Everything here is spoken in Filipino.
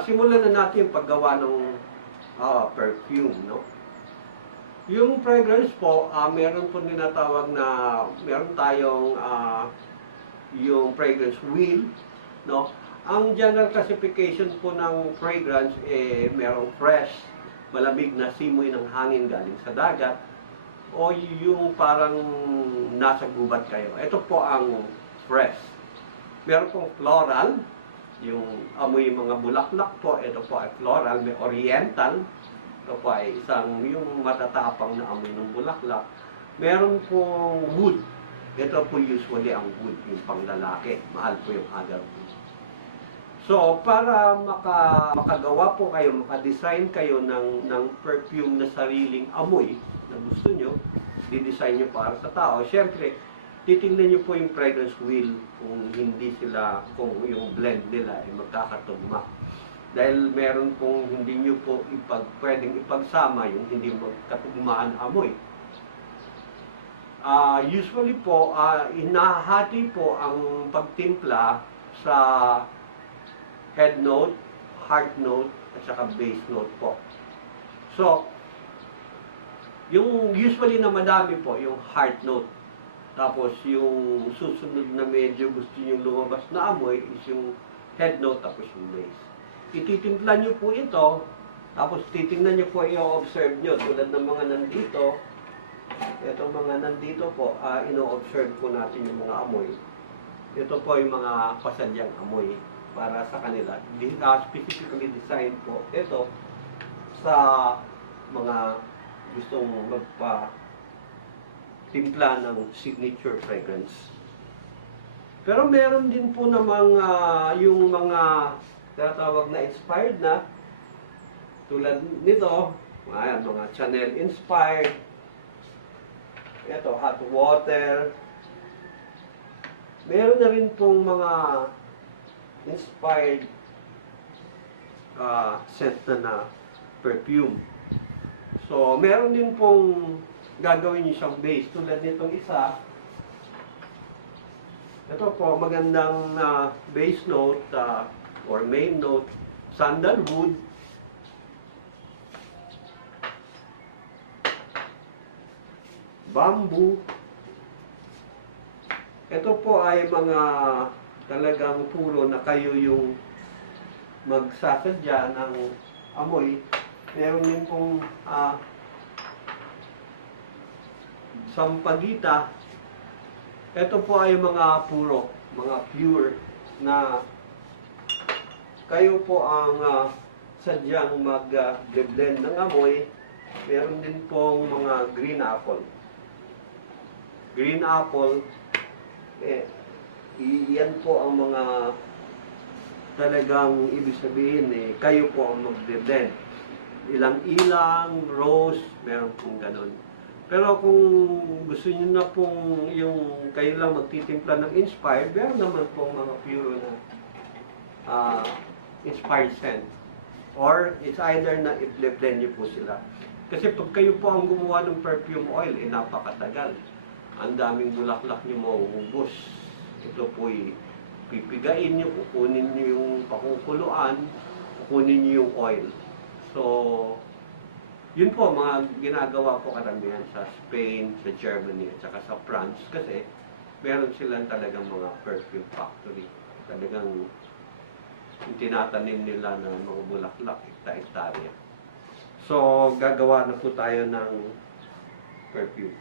Simulan na natin yung paggawa ng perfume, no? Yung fragrance po, meron po tinatawag na, meron tayong yung fragrance wheel, no? Ang general classification po ng fragrance, merong fresh, malamig na simoy ng hangin galing sa dagat, o yung parang nasa gubat kayo. Ito po ang fresh. Meron pong floral, yung amoy mga bulaklak po, ito po ay floral, may oriental, ito po ay isang yung matatapang na amoy ng bulaklak. Meron pong wood, ito po usually ang wood, yung panglalaki, mahal po yung agar wood. So, para makagawa po kayo, makadesign kayo ng perfume na sariling amoy na gusto nyo, didesign nyo para sa tao, syempre, titingnan nyo po yung fragrance wheel kung hindi sila, kung yung blend nila ay magkakatugma. Dahil meron pong hindi nyo po pwedeng ipagsama yung hindi magkatugmaan amoy. Usually po, inahati po ang pagtimpla sa head note, heart note, at saka base note po. So, yung usually na madami po, yung heart note. Tapos yung susunod na medyo gusto nyo lumabas na amoy is yung head note tapos yung base. Ititimpla nyo po ito, tapos titingnan nyo po, i-observe nyo tulad ng mga nandito. Itong mga nandito po, ino-observe po natin yung mga amoy. Ito po yung mga pasadyang amoy para sa kanila. Specifically designed po ito sa mga gustong timpla ng signature fragrance. Pero meron din po namang yung mga tinatawag na inspired na, tulad nito, mga Chanel inspired, ito, hot water. Meron na rin pong mga inspired scent na perfume. So, meron din pong gagawin niyo siyang base. Tulad nitong isa, ito po, magandang base note or main note, sandalwood, bamboo. Ito po ay mga talagang puro na kayo yung magsasadya ng amoy. Meron din pong sampagita. Ito po ay mga puro, mga pure na kayo po ang sadyang mag-blend ng amoy. Meron din pong mga green apple. Green apple, iyan po ang mga talagang ibig sabihin, kayo po ang mag-blend. Ilang-ilang, rose, meron pong ganun. Pero kung gusto niyo na pong yung kayo lang magtitimpla ng inspired, meron naman pong mga pure na inspired scent. Or it's either na i-blend niyo po sila. Kasi pag kayo po ang gumawa ng perfume oil, napakatagal. Ang daming bulaklak niyo mauubos. Ito po'y pipigain niyo, kukunin niyo yung pakukuluan, kukunin niyo yung oil. So, yun po, mga ginagawa po karamihan sa Spain, sa Germany, at saka sa France. Kasi, meron silang talagang mga perfume factory. Talagang tinatanim nila ng mga bulaklak, hekta-hektarya. So, gagawa na po tayo ng perfume.